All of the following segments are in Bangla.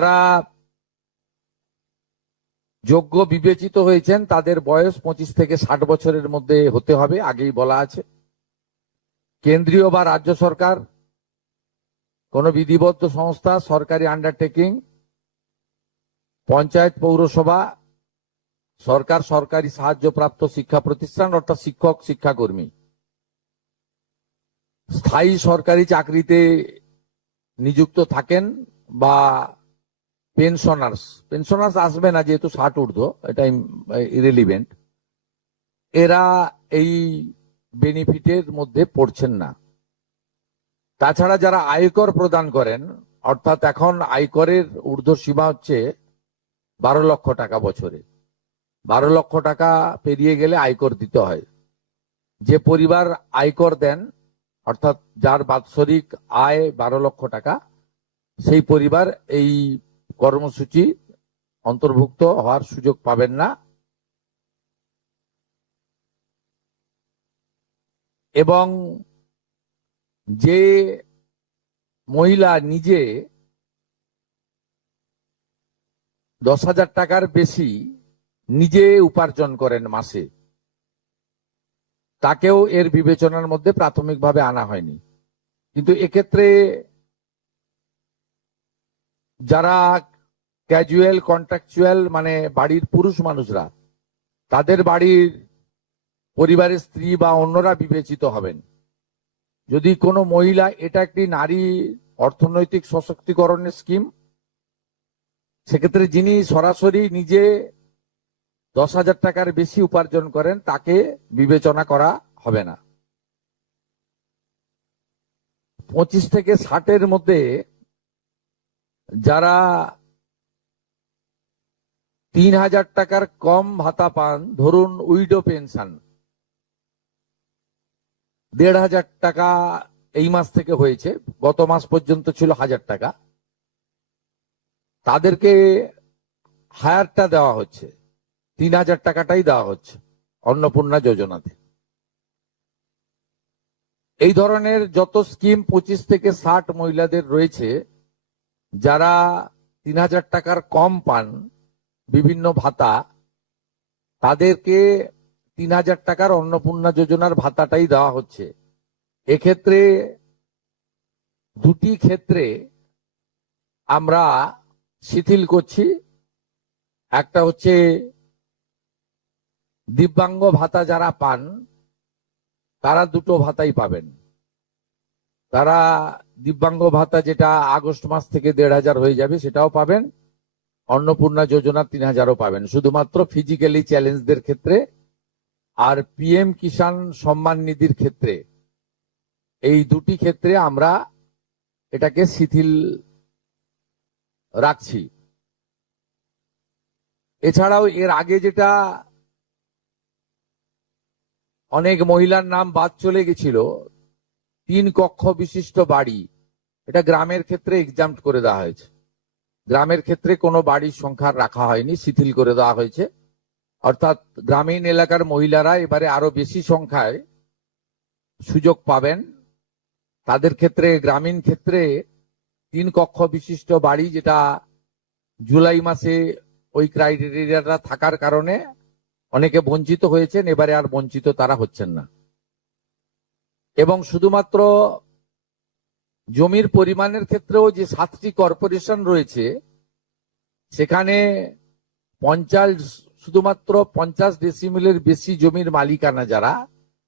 যারা যোগ্য বিবেচিত হয়েছেন তাদের বয়স 25 থেকে 60 বছরের মধ্যে হতে হবে, আগেই বলা আছে। কেন্দ্রীয় বা রাজ্য সরকার, কোন বিধিবদ্ধ সংস্থা, সরকারি আন্ডারটেকিং, পঞ্চায়েত, পৌরসভা, সরকার, সরকারি সাহায্যপ্রাপ্ত শিক্ষা প্রতিষ্ঠান অর্থাৎ শিক্ষক, শিক্ষাকর্মী, স্থায়ী সরকারি চাকরিতে নিযুক্ত থাকেন বা পেনশনার্স আসবে না যেহেতু 60 ঊর্ধ্ব, এটা ইরেলিভেন্ট, এরা এই বেনিফিটের মধ্যে পড়ছেন না। তাছাড়া যারা আয়কর প্রদান করেন, অর্থাৎ এখন আয়করের ঊর্ধ্ব সীমা হচ্ছে 12 লক্ষ টাকা বছরে। 12 লক্ষ টাকা পেরিয়ে গেলে আয়কর দিতে হয়। যে পরিবার আয়কর দেন, অর্থাৎ যার বাৎসরিক আয় 12 লক্ষ টাকা, সেই পরিবার এই কর্মসূচি অন্তর্ভুক্ত হওয়ার সুযোগ পাবেন না। এবং যে মহিলা নিজে 10,000 টাকার বেশি নিজে উপার্জন করেন মাসে, তাকেও এর বিবেচনার মধ্যে প্রাথমিকভাবে আনা হয়নি। কিন্তু এক্ষেত্রে যারা ক্যাজুয়াল, কন্ট্রাকচুয়াল, মানে বাড়ির পুরুষ মানুষরা, তাদের বাড়ির পরিবারের স্ত্রী বা অন্যরা বিবেচিত হবেন। যদি কোনো মহিলা, এটা একটি নারী অর্থনৈতিক সশক্তিকরণের স্কিম, সেক্ষেত্রে যিনি সরাসরি নিজে 10,000 টাকার বেশি উপার্জন করেন তাকে বিবেচনা করা হবে না। 25 থেকে 60-এর মধ্যে যারা 3,000 টাকার কম ভাতা পান, ধরুন উইডো পেনশন 1,500 টাকা এই মাস থেকে হয়েছে, গত মাস পর্যন্ত ছিল 1,000 টাকা, তাদেরকে হায়ারটা দেওয়া হচ্ছে, 3,000 টাকাটাই দেওয়া হচ্ছে অন্নপূর্ণা যোজনাতে। এই ধরনের যত স্কিম 25 থেকে 60 মহিলাদের রয়েছে, যারা 3,000 টাকার কম পান বিভিন্ন ভাতা, তাদেরকে 3,000 টাকার অন্নপূর্ণা যোজনার ভাতাটাই দেওয়া হচ্ছে। এক্ষেত্রে দুটি ক্ষেত্রে আমরা শিথিল করছি। একটা হচ্ছে দিব্যাঙ্গ ভাতা যারা পান তারা দুটো ভাতাই পাবেন। তারা দিব্যাঙ্গ ভাতা যেটা আগস্ট মাস থেকে 1,500 হয়ে যাবে সেটাও পাবেন, অন্নপূর্ণা যোজনা 3,000ও পাবেন, শুধুমাত্র ফিজিক্যালি চ্যালেঞ্জদের ক্ষেত্রে। আর পিএম কিষাণ সম্মান নিধির ক্ষেত্রে, এই দুটি ক্ষেত্রে আমরা এটাকে শিথিল রাখছি। এছাড়াও এর আগে যেটা অনেক মহিলার নাম বাদ চলে গেছিল, 3 কক্ষ বিশিষ্ট বাড়ি, এটা গ্রামের ক্ষেত্রে এক্সাম্পট করে দেওয়া হয়েছে। গ্রামের ক্ষেত্রে কোনো বাড়ির সংখ্যা রাখা হয়নি, শিথিল করে দেওয়া হয়েছে। অর্থাৎ গ্রামীণ এলাকার মহিলারা এবারে আরো বেশি সংখ্যায় সুযোগ পাবেন। তাদের ক্ষেত্রে, গ্রামীণ ক্ষেত্রে 3 কক্ষ বিশিষ্ট বাড়ি, যেটা জুলাই মাসে ওই ক্রাইটেরিয়াটা থাকার কারণে অনেকে বঞ্চিত হয়েছেন, এবারে আর বঞ্চিত তারা হচ্ছেন না। এবং শুধুমাত্র জমির পরিমাণের ক্ষেত্রেও যে 7টি কর্পোরেশন রয়েছে, সেখানে শুধুমাত্র 50 ডেসিমেলের বেশি জমির মালিকানা যারা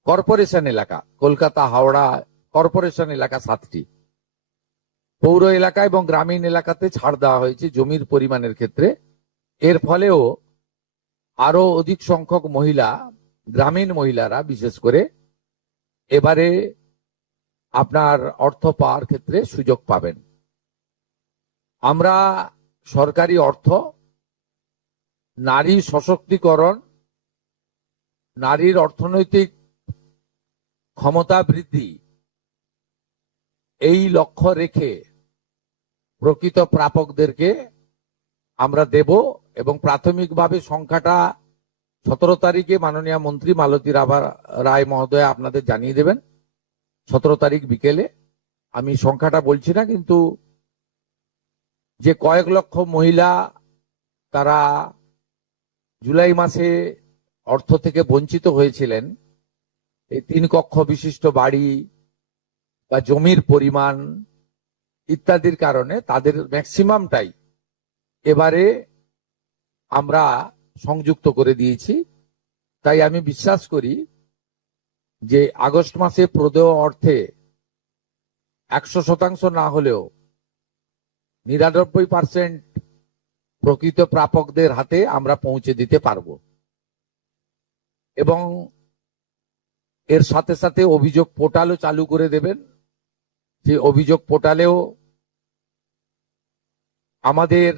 কর্পোরেশন এলাকা, কলকাতা, হাওড়া কর্পোরেশন এলাকা 7টি, পৌর এলাকা এবং গ্রামীণ এলাকাতে ছাড় দেওয়া হয়েছে জমির পরিমাণের ক্ষেত্রে। এর ফলেও আরো অধিক সংখ্যক মহিলা, গ্রামীণ মহিলারা বিশেষ করে, এবারে আপনার অর্থ পাওয়ার ক্ষেত্রে সুযোগ পাবেন। আমরা সরকারি অর্থ, নারী সশক্তিকরণ, নারীর অর্থনৈতিক ক্ষমতা বৃদ্ধি, এই লক্ষ্য রেখে প্রকৃত প্রাপকদেরকে আমরা দেব। এবং প্রাথমিকভাবে সংখ্যাটা 17 তারিখে মাননীয় মন্ত্রী মালতী রায় মহোদয় আপনাদের জানিয়ে দেবেন। 17 তারিখ বিকেলে। আমি সংখ্যাটা বলছি না, কিন্তু যে কয়েক লক্ষ মহিলা তারা জুলাই মাসে অর্থ থেকে বঞ্চিত হয়েছিলেন, এই 3 কক্ষ বিশিষ্ট বাড়ি বা জমির পরিমাণ ইত্যাদির কারণে তাদের ম্যাক্সিমামটাই এবারে আমরা সংযুক্ত করে দিয়েছি। তাই আমি বিশ্বাস করি যে আগস্ট মাসে প্রদেয় অর্থে 100% না হলেও 99% প্রকৃত প্রাপকদের হাতে আমরা পৌঁছে দিতে পারবো। এবং এর সাথে সাথে অভিযোগ পোর্টালও চালু করে দেবেন। যে অভিযোগ পোর্টালেও আমাদের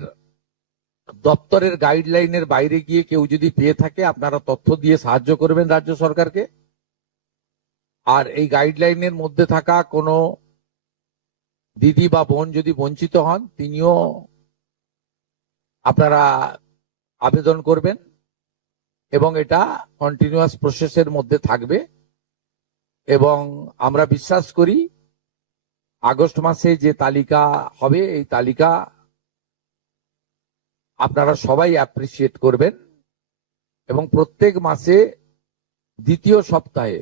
দপ্তরের গাইডলাইনের বাইরে গিয়ে কেউ যদি পেয়ে থাকে আপনারা তথ্য দিয়ে সাহায্য করবেন রাজ্য সরকারকে। আর এই গাইডলাইনের মধ্যে থাকা কোনো দিদি বা বোন যদি বঞ্চিত হন তিনিও আপনারা আবেদন করবেন এবং এটা কন্টিনিউয়াস প্রসেসের মধ্যে থাকবে। এবং আমরা বিশ্বাস করি আগস্ট মাসে যে তালিকা হবে এই তালিকা আপনারা সবাই অ্যাপ্রিসিয়েট করবেন এবং প্রত্যেক মাসে দ্বিতীয় সপ্তাহে,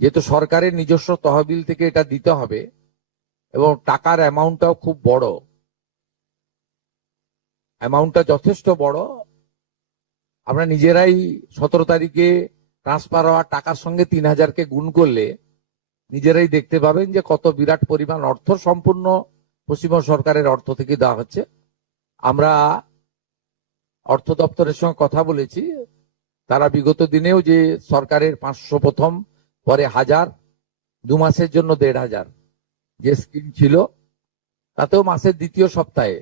যেহেতু সরকারের নিজস্ব তহবিল থেকে এটা দিতে হবে এবং টাকার অ্যামাউন্টটাও খুব বড়, অ্যামাউন্টটা যথেষ্ট বড়। আমরা নিজেরাই 17 তারিখে ট্রান্সফার হওয়ার টাকার সঙ্গে 3000কে গুণ করলে নিজেরাই দেখতে পাবেন যে কত বিরাট পরিমাণ অর্থ সম্পূর্ণ পশ্চিমবঙ্গ সরকারের অর্থ থেকে দেওয়া হচ্ছে। আমরা অর্থ দপ্তরের সঙ্গে কথা বলেছি, তারা বিগত দিনেও যে সরকারের 500 প্রথম, পরে 1000, 2 মাসের জন্য 1500 যে স্কিম ছিল তাতেও মাসের দ্বিতীয় সপ্তাহে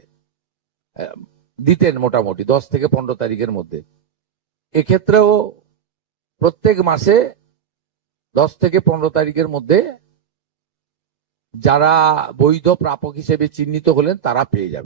দিতেন মোটামুটি 10 থেকে 15 তারিখের মধ্যে। এক্ষেত্রেও প্রত্যেক মাসে 10 থেকে 15 তারিখের মধ্যে যারা বৈধ প্রাপক হিসেবে চিহ্নিত হলেন তারা পেয়ে যাবে।